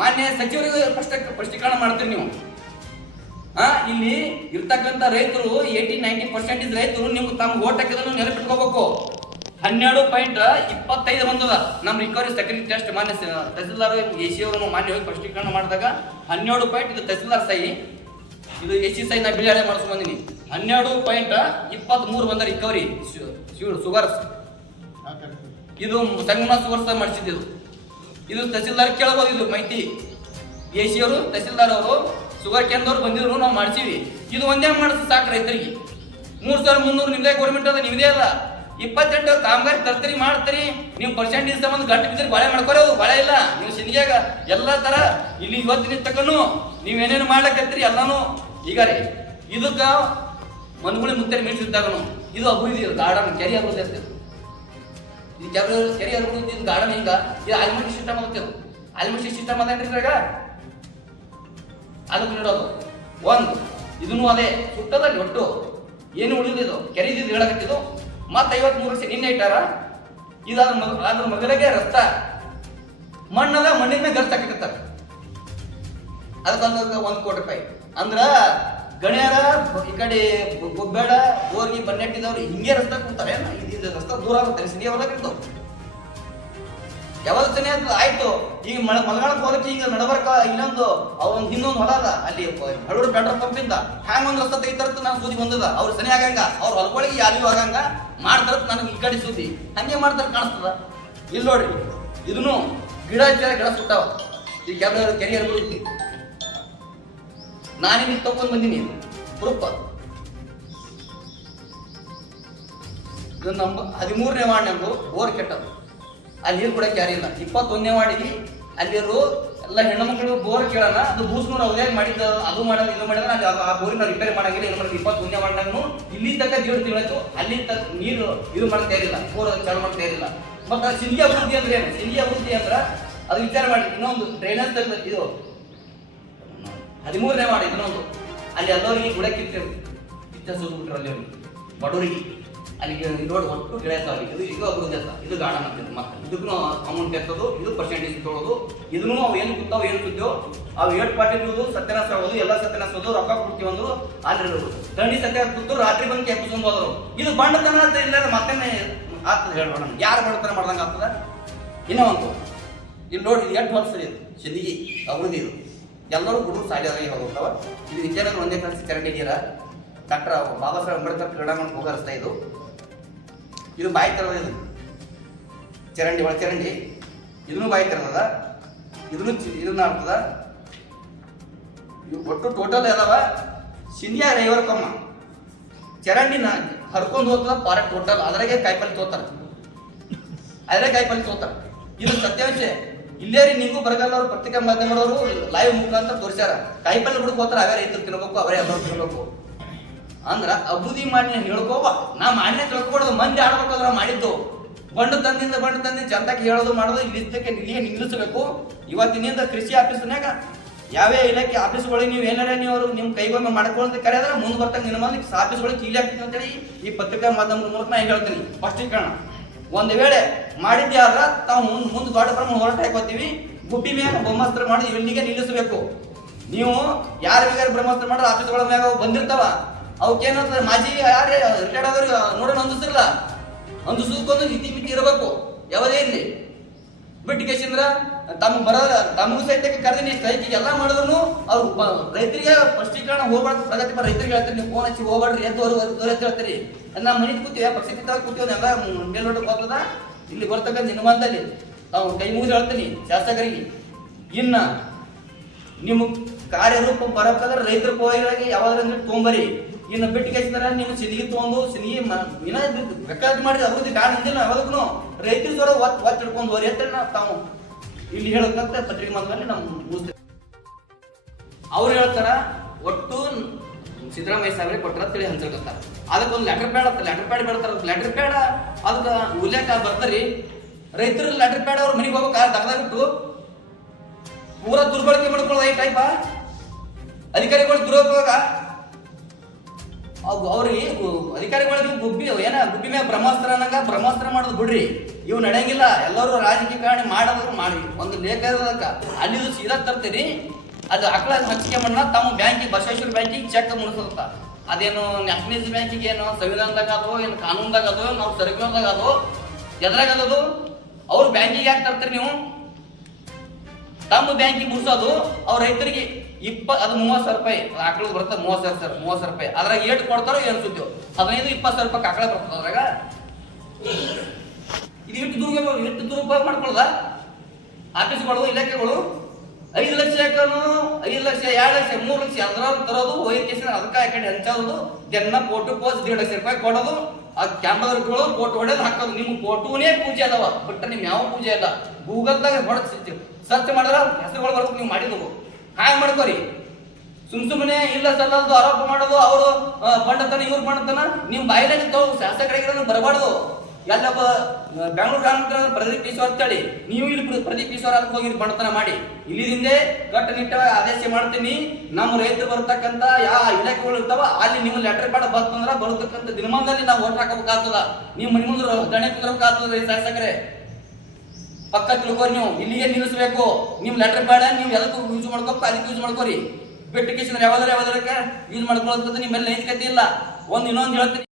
ಮಾನ್ಯ ಸಚಿವರಿಗೆ ಸ್ಪಷ್ಟೀಕರಣ ಮಾಡ್ತೀರಿ ನೀವು. ಇಲ್ಲಿ ಇರ್ತಕ್ಕಂಥ ರೈತರು 80-90% ರೈತರು ನಿಮ್ಗೆ ತಮ್ಮ ಓಟ್ ಹಾಕಿದನ್ನು ನೆನಪಿಟ್ಕೋಬೇಕು. 12.25 ಬಂದದ ನಮ್ಮ ರಿಕವರಿ ಸೆಕ್ಯೂರಿಟಿ ಟೆಸ್ಟ್. ಮಾನ್ಯ ತಹಸೀಲ್ದಾರ್ AC ಅವರು ಮಾನ್ಯವಾಗಿ ಸ್ಪಷ್ಟೀಕರಣ ಮಾಡಿದಾಗ 12 ಇದು ತಹಸೀಲ್ದಾರ್ ಸಹಿ, ಇದು AC ಸಹಿ ನಾ ಬಿಳಿ ಮಾಡಿಸ್ಕೊಂಡ್ ಬಂದಿನಿ. 12.23 ಬಂದ ರಿಕವರಿ ಶುಗರ್ಸ್. ಇದು ಸಂಗಮ ಶುಗರ್ಸ್ ಮಾಡಿಸಿದ್ದು. ಇದು ತಹಸೀಲ್ದಾರ್ ಕೇಳಬಹುದು. ಇದು ಮಾಹಿತಿ AC ಅವರು ತಹಸೀಲ್ದಾರ್ ಅವರು ಶುಗರ್ ಕೇಂದ್ರವ್ರು ಬಂದಿದ್ರು, ನಾವು ಮಾಡ್ತೀವಿ. ಇದು ಒಂದೇ ಮಾಡಿಸ್ ಸಾಕು ರೈತರಿಗೆ. 3,300 ನಿಮ್ದೇ ಗೌರ್ಮೆಂಟ್ ಅದ, ನಿಮ್ದೇ ಅಲ್ಲ. 28 ಕಾಮಗಾರಿ ತರ್ತೀರಿ ಮಾಡ್ತೀರಿ. ನೀವು ಪರ್ಸೆಂಟೇಜ್ ಸಂಬಂಧ ಗಂಟು ಬಿದ್ದರೆ ಬಾಳೆ ಮಾಡ್ಕೊರಿ. ಅದು ಬಾಳೆ ಇಲ್ಲ. ನೀವು ಸಿನಿಗ್ಯಾಗ ಎಲ್ಲ ತರ ಇಲ್ಲಿ ಇವತ್ತಿನ ತಕ್ಕನು ನೀವೇನೇನು ಮಾಡ್ಲಕತ್ತೀರಿ ಎಲ್ಲಾನು ಈಗ ರೀ. ಇದಕ್ಕ ಮನ್ಗುಳಿ ಮುತ್ತೇರಿ ಮೀಟಿದ್ದಾಗನು ಇದು ಅಭಿವೃದ್ಧಿ ಗಾರ್ಡನ್ ಕೆರೆ ಅಭಿವೃದ್ಧಿ ಆಗ್ತದೆ. ಇದು ಕೆರೆ ಅಭಿವೃದ್ಧಿ ಗಾರ್ಡನ್ ಈಗ ಇದು ಆಲ್ಮಿಟಿ ಸಿಸ್ಟಮ್ ಆಗುತ್ತೆ. ಆಲ್ಮಿಟಿ ಸಿಸ್ಟಮ್ ಅದೇನ್ರಿ ಇದ್ರಾಗ ಅದಕ್ಕೆ ನೀಡೋದು ಒಂದು ಇದನ್ನು ಅದೇ ಸುಟ್ಟದಲ್ಲಿ ಒಟ್ಟು ಏನು ಉಳಿದಿದ್ದು ಕೆರೆ ಇದ್ದು ಹೇಳಕತ್ತಿದ್ದು. ಮತ್ತೆ 53 ವರ್ಷ ನಿನ್ನೆ ಇಟ್ಟಾರ. ಅದ್ರ ಮಗಲಿಗೆ ರಸ್ತ ಮಣ್ಣದ ಮಣ್ಣಿನ ಗರ್ತ ಹಾಕಕತ್ತಾರ. ಅದಕ್ಕೊಂದು 1 ಕೋಟಿ ರೂಪಾಯಿ ಅಂದ್ರ ಗಣ್ಯರ ಈ ಕಡೆ ಗುಬ್ಬೇಡ ಗೋರ್ಗಿ ಬನ್ನೆಟ್ಟಿದವ್ರು ಹಿಂಗೆ ರಸ್ತೆ ಕೂತಾರೆ. ಇದು ರಸ್ತೆ ದೂರ ಆಗುತ್ತೆ. ಸಿಡಿ ಹೊಲಕ್ಕಿರ್ತಾವ ಯಾವಾಗ ಸನಿ ಆಗ್ತದೆ ಆಯ್ತು. ಈಗ ಮಲಗಾಳ ಹೋಲಕ್ಕೆ ಈಗ ನಡಬರ್ಕ ಇನ್ನೊಂದು ಇನ್ನೊಂದು ಹೊಲ ಅದ ಅಲ್ಲಿ ಹಳೂರು ಪೆಟ್ರೋಲ್ ಪಂಪಿಂದ ಹ್ಯಾಂಗ ಒಂದು ರಸ್ತೆ ತೆಗಿತಾರತ್ತ ನಾನು ಸೂದಿ ಬಂದದ. ಅವ್ರು ಸನಿ ಆಗಂಗ ಅವ್ರ ಹೊಲಗಳಿಗೆ ಯಾರಿಗೂ ಆಗಂಗ ಮಾಡ್ತಾರತ್ ನನಗೆ ಈ ಕಡೆ ಸುದ್ದಿ ಹಂಗೆ ಮಾಡ್ತಾರ ಕಾಣಿಸ್ತದ. ಇಲ್ಲಿ ನೋಡ್ರಿ ಇದನ್ನು ಗಿಡ ಸುಟ್ಟಾವ. ಈ ಕೆರೆ ಅರ್ಬಿಡ್ತಿ ನಾನೇನು ತಗೊಂಡ್ ಬಂದೀನಿ ಪ್ರೂಫ್. ಇದು ನಮ್ಮ 13ನೇ ವಾರ್ಡ್ ನಮ್ದು ಬೋರ್ ಕೆಟ್ಟದು. ಅಲ್ಲಿ ನೀರು ಕೂಡ ಕ್ಯಾರಿ ಇಲ್ಲ. 21ನೇ ವಾರ್ಡಿಗೆ ಅಲ್ಲಿರೋ ಎಲ್ಲ ಹೆಣ್ಣು ಮಕ್ಕಳು ಬೋರ್ ಕೇಳೋಣ. ಅದು ಬೂಸ್ನೂರು ಅವ್ರೇ ಮಾಡಿದ್ದ ಅದು ಮಾಡೋದು ಇದು ಮಾಡಿದ್ರೆ ಅಲ್ಲಿ ಆ ಬೋರಿನ ರಿಪೇರಿ ಮಾಡಂಗಿಲ್ಲ. ಏನು ಮಾಡಿದ್ವಿ 21ನೇ ವಾರ್ಡ್ನಾಗೂ ಇಲ್ಲಿ ತಕ್ಕ 1.5 ತಿಂಗಳಾಯ್ತು ಅಲ್ಲಿ ತಕ್ಕ ನೀರು ಇದು ಮಾಡ್ತಾ ಇರಲಿಲ್ಲ, ಬೋರ್ ಚಾಲು ಮಾಡ್ತಾ ಇರಲಿಲ್ಲ. ಮತ್ತೆ ಸಿಂಧಿ ಅಭಿವೃದ್ಧಿ ಅಂದ್ರೆ ಏನು? ಸಿಂಧಿ ಅಭಿವೃದ್ಧಿ ಅಂದ್ರ ಅದು ವಿಚಾರ ಮಾಡಿ ಇನ್ನೊಂದು ಡ್ರೈನೇಜ್ ಇದು 13ನೇ ವಾರ್ಡ್ ಇದನ್ನೊಂದು ಅಲ್ಲಿ ಎಲ್ಲರಿಗೆ ಗುಡಕ್ಕಿತ್ತು ಕಿತ್ತೋಗ್ಬಿಟ್ರು. ಅಲ್ಲಿ ಅವ್ರಿಗೆ ಬಡವರಿಗೆ ಅಲ್ಲಿಗೆ ರೋಡ್ ಒಟ್ಟು ಗಿಡ ಇರ್ತಾವೆ. ಇದು ಅಭಿವೃದ್ಧಿ ಅಂತ ಇದು ಗಾರ್ಡನ್ ಆಗ್ತದೆ. ಮತ್ತೆ ಇದಕ್ಕೂ ಅಮೌಂಟ್ ಎತ್ತೋದು, ಇದು ಪರ್ಸೆಂಟೇಜ್ ತೊಗೊಳೋದು. ಇದನ್ನು ಅವು ಏನು ಕೂತಾವ ಏನು ಕೂತೇವು ಅವು 8 ಪಾರ್ಟಿ ಇರುವುದು ಸತ್ಯನಾಶ ಆಗೋದು, ಎಲ್ಲ ಸತ್ಯನಾಶ ಹೋದು, ರೊಕ್ಕ ಕೊಡ್ತೀವಿ ಅಂದ್ರು ಅಲ್ಲಿ ದಂಡಿ ಸತ್ಯ ಕೂತು ರಾತ್ರಿ ಬಂದು ಕೆಪ್ಪಿಸ್ಕೊಂಡು ಹೋದ್ರು. ಇದು ಬಂಡತನ ಅಂತ ಇಲ್ಲ ಮತ್ತೆ ಆಗ್ತದೆ ಹೇಳ್ಬೇಡ. ಯಾರು ಬಡತನ ಮಾಡ್ದಂಗೆ ಆಗ್ತದ. ಇನ್ನೂ ಒಂದು ಇಲ್ಲಿ ನೋಡಿ 8 ವರ್ಷ ಇದು ಸಿಂದಗಿ ಅಭಿವೃದ್ಧಿ. ಇದು ಎಲ್ಲರೂ ಹುಡುಗರು ಸಾಲಿಯಾಗಿ ಹೋಗ್ತಾವ. ಇದು ವಿದ್ಯಾನಗರ ಒಂದೇ ಕಲಿಸಿ ಚರಂಡಿ ನೀರ ಡಾಕ್ಟರ್ ಬಾಬಾ ಸಾಹೇಬ್ ಅಂಬೇಡ್ಕರ್ ಕ್ರೀಡಾಂಗಣ ಹೋಗೋ ರಸ್ತೆ ಇದು. ಇದು ಬಾಯಿ ತರದ ಇದು ಚರಂಡಿ ಒಳ ಚರಂಡಿ ಇದನ್ನು ಬಾಯಿ ತರದ ಇದನ್ನ ಆಗ್ತದ. ಒಟ್ಟು ಟೋಟಲ್ ಅದಾವ ಸಿಂಧಿಯ ರೈವರ್ ಕಮ್ಮ ಚರಂಡಿನ ಹರ್ಕೊಂಡು ಹೋಗ್ತದ ಪಾರ ಟೋಟಲ್. ಅದ್ರಾಗೆ ಕಾಯಿಪಲ್ಲೆ ತೋತಾರ, ಇದು ಸತ್ಯಾಂಶ. ಇಲ್ಲೇ ರೀ ನೀವು ಬರಗಾಲ ಅವರು ಪತ್ರಿಕಾ ಮಾಧ್ಯಮದವರು ಲೈವ್ ಮುಖಾಂತರ ತೋರಿಸ್ಯಾರ. ಕಾಯಿಪಲ್ಲೆ ಬಿಡಕ್ ಹೋಗ್ತಾರ, ಅವರೇ ರೈತರು ತಿನ್ಬೇಕು, ಅವರೇ ಎಲ್ಲರೂ ತಿನ್ಬೇಕು ಅಂದ್ರ ಅಭಿವೃದ್ಧಿ ಮಾಡಿ ಹೇಳ್ಕೋವ. ನಾ ಮಾಡಿನ ತಿಳ್ಕೊಬಾರ್ದು. ಮಂದಿ ಆಡ್ಬೇಕಾದ್ರ ಮಾಡಿದ್ದು ಬಂಡು ತಂದಿಂದ ಚಂದಕ್ಕೆ ಹೇಳೋದು ಮಾಡೋದು ಇಲ್ಲಿದ್ದಕ್ಕೆ ಇಲ್ಲಿಗೆ ನಿಲ್ಲಿಸಬೇಕು. ಇವತ್ತಿನಿಂದ ಕೃಷಿ ಆಫೀಸ್ನಾಗ ಯಾವ್ಯಾವ ಇಲಾಖೆ ಆಫೀಸ್ಗಳಿಗೆ ನೀವು ಏನಾರ ನೀವು ನಿಮ್ಮ ಕೈಗೊಮ್ಮೆ ಮಾಡ್ಕೊಳ್ಳೋದು ಕರೆಯಾದ್ರೆ ಮುಂದೆ ಬರ್ತಾಗ ನಿಮ್ಮ ಆಫೀಸ್ಗಳಿಗೆ ಕೀಲಿ ಆಗ್ತೀನಿ ಅಂತೇಳಿ ಈ ಪತ್ರಿಕಾ ಮಾಧ್ಯಮದ ಮೂಲಕ ನಾ ಹೇಳ್ತೀನಿ. ಸ್ಪಷ್ಟೀಕರಣ ಒಂದು ವೇಳೆ ಮಾಡಿದ್ದೆ ಆದ್ರ ತಾವು ಮುಂದೆ ದೊಡ್ಡ ಪ್ರಮಾಣ ಹೋರಾಟ ಹಾಕೋತೀವಿ. ಗುಬ್ಬಿ ಮ್ಯಾಗ ಬ್ರಹ್ಮಾಸ್ತ್ರ ಮಾಡಿ ಇಲ್ಲಿಗೆ ನಿಲ್ಲಿಸಬೇಕು. ನೀವು ಯಾರ ಬೇಕಾದ್ರೆ ಬ್ರಹ್ಮಾಸ್ತ್ರ ಮಾಡ್ರೆ ಆಫೀಸ್ಗಳ ಮ್ಯಾಗ ಬಂದಿರ್ತಾವ. ಅವಕ್ಕೇನಂದ್ರೆ ಮಾಜಿ ಯಾರೇ ರಿಟೈರ್ಡ್ ಆದವ್ರಿಗೆ ನೋಡೋಣ ಅಂದಿಸಿರಲ್ಲ, ಅಂದಿಸೋದಕ್ಕೊಂದು ನೀತಿ ಮಿತಿ ಇರಬೇಕು. ಯಾವುದೇ ಇರಲಿ ಬಿಟ್ಟು ಕೇಸಿಂದ್ರ ತಮಗೂ ಸಹಿತಕ್ಕೆ ಕರೆದಿ ಸ್ಟ್ರೈಕಿಗೆ ಎಲ್ಲ ಮಾಡಿದ್ರು ಅವ್ರು ರೈತರಿಗೆ ಸ್ಪಷ್ಟೀಕರಣ ಹೋಗ್ಬಾರ್ದು. ಪ್ರಗತಿಪರ ರೈತರಿಗೆ ಹೇಳ್ತೀರಿ, ನೀವು ಫೋನ್ ಹಚ್ಚಿ ಹೋಗ್ಬಾರ್ರಿ ಎದ್ದು ಅಂತ ಹೇಳ್ತೀರಿ. ನಾವು ಮನೆಗೆ ಕೂತೀವಿ, ಪಕ್ಷಾತೀತವಾಗಿ ಕೂತೀವಿ, ಎಲ್ಲ ಮೇಲ್ನೋಟಕ್ಕೆ ಹೋಗ್ತದ. ಇಲ್ಲಿ ಬರ್ತಕ್ಕಂಥ ನಿನ್ಮಂದಲ್ಲಿ ನಾವು ಕೈ ಮುಗಿದು ಹೇಳ್ತೀನಿ ಶಾಸಕರಿಗೆ, ಇನ್ನ ನಿಮ್ಮ ಕಾರ್ಯರೂಪ ಬರಬೇಕಾದ್ರೆ ರೈತರ ಪೋಯಿಗಳಿಗೆ ಯಾವಾದ್ರೂ ತೊಗೊಂಬರಿ. ಇನ್ನು ಬಿಟ್ಟು ಕೇಸಿದಾರ ನೀವು ಸಿನಿಗಿ ತೊಗೊಂಡು ಸಿನಿಗಿ ಬೇಕಾದ್ ಮಾಡಿ ಅಭಿವೃದ್ಧಿ ಕಾರಣ ಅಂದಿಲ್ಲ. ಯಾವಾಗೂ ರೈತರ ಜೋರ ಒತ್ತು ಹಿಡ್ಕೊಂಡು ಹೋರಿ ಅಂತ ತಾವು ಇಲ್ಲಿ ಹೇಳಕ್ಕಂತ ಪತ್ರಿಕೆ ಮಾಧ್ಯಮದಲ್ಲಿ ನಾವು ಮುಗಿಸ್ತೇವೆ. ಅವ್ರು ಹೇಳ್ತಾರ ಒಟ್ಟು ಸಿದ್ದರಾಮಯ್ಯ ಸಾಹೇಬ್ರಿಗೆ ಕೊಟ್ಟರ ತಿಳಿ ಹಂಚಕತ್ತಾರ. ಅದಕ್ಕೊಂದು ಲೆಟರ್ ಪ್ಯಾಡ್ ಬೇಡ್ತಾರ. ಲೆಟರ್ ಪ್ಯಾಡ್ ಅದಕ್ಕೆ ಉಲ್ಲೇಖ ಬರ್ತಾರಿ. ರೈತರು ಲೆಟರ್ ಪ್ಯಾಡ್ ಅವ್ರ ಮನೆಗೆ ಹೋಗ್ಬೇಕು ತಗದಾಗಿಟ್ಟು ಪೂರಾ ದುರ್ಬಳಕೆ ಮಾಡ್ಕೊಳ್ಳೋದು ಈ ಟೈಪ ಅಧಿಕಾರಿಗಳು ದುರುಪಯೋಗ. ಅವ್ರಿಗೆ ಅಧಿಕಾರಿಗಳಿಗೆ ಗುಬ್ಬಿ ಗುಬ್ಬಿ ಮ್ಯಾಗ ಬ್ರಹ್ಮಾಸ್ತ್ರ ಅನ್ನಂಗ ಬ್ರಹ್ಮಾಸ್ತ್ರ ಮಾಡೋದು ಬಿಡ್ರಿ. ಇವು ನಡೆಯಂಗಿಲ್ಲ. ಎಲ್ಲರೂ ರಾಜಕೀಯ ಮಾಡೋದು ಮಾಡಿ ಒಂದು ಲೇಖ ಇರೋದಕ್ಕ ಅಲ್ಲಿ ಸೀದಾ ತರ್ತೀರಿ. ಅದು ಆಕಳ ಹಂಚಿಕೆ ಮಣ್ಣ ತಮ್ಮ ಬ್ಯಾಂಕಿಗೆ ಬಸವೇಶ್ವರ ಬ್ಯಾಂಕಿಗೆ ಚೆಕ್ ಮುಡಿಸುತ್ತ. ಅದೇನು ನ್ಯಾಷನಲೈಸ್ ಬ್ಯಾಂಕಿಗೆ ಏನು ಸಂವಿಧಾನದಾಗ ಅದೋ ಏನು ಕಾನೂನ್ದಾಗ ಅದೋ ನಾವು ಸರ್ಕಾರದಾಗ ಅದೋ ಎದ್ರಾಗ ಅದದು ಅವ್ರ ಬ್ಯಾಂಕಿಗೆ ಯಾಕೆ ತರ್ತೀರಿ ನೀವು? ತಮ್ಮ ಬ್ಯಾಂಕಿಗೆ ಮುಡ್ಸೋದು ಅವ್ರ ರೈತರಿಗೆ ಅದು 30,000 ರೂಪಾಯಿ ಆಕಳ ಬರ್ತದೆ. 30,000 ರೂಪಾಯಿ ಅದ್ರಾಗ ಏಟ್ ಕೊಡ್ತಾರೋ ಏನು ಸುದ್ದಿ 15-20,000 ರೂಪಾಯಿ ಆಕಳ ಬರ್ತದೆ. ಅದ್ರಾಗ ಇದು ಎಷ್ಟು ದುರುಪಯೋಗ ಮಾಡ್ಕೊಳ್ಳೋದ ಆಫೀಸ್ಗಳು ಇಲಾಖೆಗಳು. 5 ಲಕ್ಷ 5 ಲಕ್ಷ 2 ಲಕ್ಷ 3 ಲಕ್ಷ ಅದ್ರ ತರೋದು ವೈದ್ಯಕೇಶನ್ ಅದಕ್ಕೆ ಆ ಕಡೆ ಹಂಚೋದು ಜನ ಫೋಟೋ ಪೋಸ್ಟ್ 1.5 ಲಕ್ಷ ರೂಪಾಯಿ ಕೊಡೋದು. ಆ ಕ್ಯಾಮ್ರಾ ಇಟ್ಕೊಳ್ಳೋದು ಫೋಟೋ ಹೊಡೆದು ಹಾಕೋದು. ನಿಮ್ಮ ಫೋಟೋನೇ ಪೂಜೆ ಅದಾವ ಬಟ್ ನಿಮ್ ಯಾವ ಪೂಜೆ ಅಲ್ಲ. ಗೂಗಲ್ದಾಗ ಹೊಡೆದು ಸರ್ಚ್ ಮಾಡಿದ್ರ ಹೆಸರುಗಳು ಬರ್ಬೇಕು. ನೀವು ಮಾಡಿದವು ಹಾಗೆ ಮಾಡ್ಕೋರಿ. ಸುಮ್ಮನೆ ಇಲ್ಲ ಸಲ್ಲದು ಆರೋಪ ಮಾಡೋದು. ಅವರು ಬಂಡತನ ಇವ್ರು ಬಂಡತನ ನಿಮ್ಮ ಬಾಯಿಲಾಗ ಶಾಸಕರಾಗಿರೋದು ಬರಬಾರ್ದು. ಎಲ್ಲೊಬ್ಬ ಬೆಂಗಳೂರು ಗ್ರಾಮೀಣ ಪ್ರದೀಪ್ ಈಶ್ವರ್ ಅಂತೇಳಿ ನೀವು ಇಲ್ಲಿ ಪ್ರದೀಪ್ ಈಶ್ವರ್ ಅದಕ್ಕೆ ಹೋಗಿ ಬಂಡತನ ಮಾಡಿ ಇಲ್ಲಿಂದೇ ಕಟ್ಟುನಿಟ್ಟಾಗಿ ಆದೇಶ ಮಾಡ್ತೀನಿ. ನಮ್ಮ ರೈತರು ಬರ್ತಕ್ಕಂಥ ಯಾವ ಇಲಾಖೆಗಳು ಇರ್ತಾವ ಅಲ್ಲಿ ನಿಮ್ಮ ಲೆಟರ್ ಪ್ಯಾಡ್ ಬಂತಂದ್ರ ಬರತಕ್ಕಂಥ ದಿನಮಾನದಲ್ಲಿ ನಾವು ಓಟ್ ಹಾಕಬೇಕಾಗ್ತದ. ನೀವು ಮನೆ ಮುಂದೆ ದಣೆ ಕುಂದ್ರಬೇಕಾಗ್ತದ. ಶಾಸಕರೇ ಪಕ್ಕ ತಿಳ್ಕೋರಿ. ನೀವು ಇಲ್ಲಿಗೆ ನಿಲ್ಲಿಸಬೇಕು. ನಿಮ್ ಲೆಟರ್ ಪ್ಯಾಡ್ ನೀವು ಎದಕ್ಕೆ ಯೂಸ್ ಮಾಡ್ಕೋಬೇಕು ಅದಕ್ಕೆ ಯೂಸ್ ಮಾಡ್ಕೋರಿ. ಬಿಟ್ಟು ಕೇಸಿಂದ್ರೆ ಯಾವ್ದಾರ ಯೂಸ್ ಮಾಡ್ಕೊಳ್ಳೋದು ನಿಮ್ಮ ಮೇಲೆ ನೈತಿಕತೆ ಇಲ್ಲ. ಇನ್ನೊಂದು ಹೇಳ್ತೀನಿ.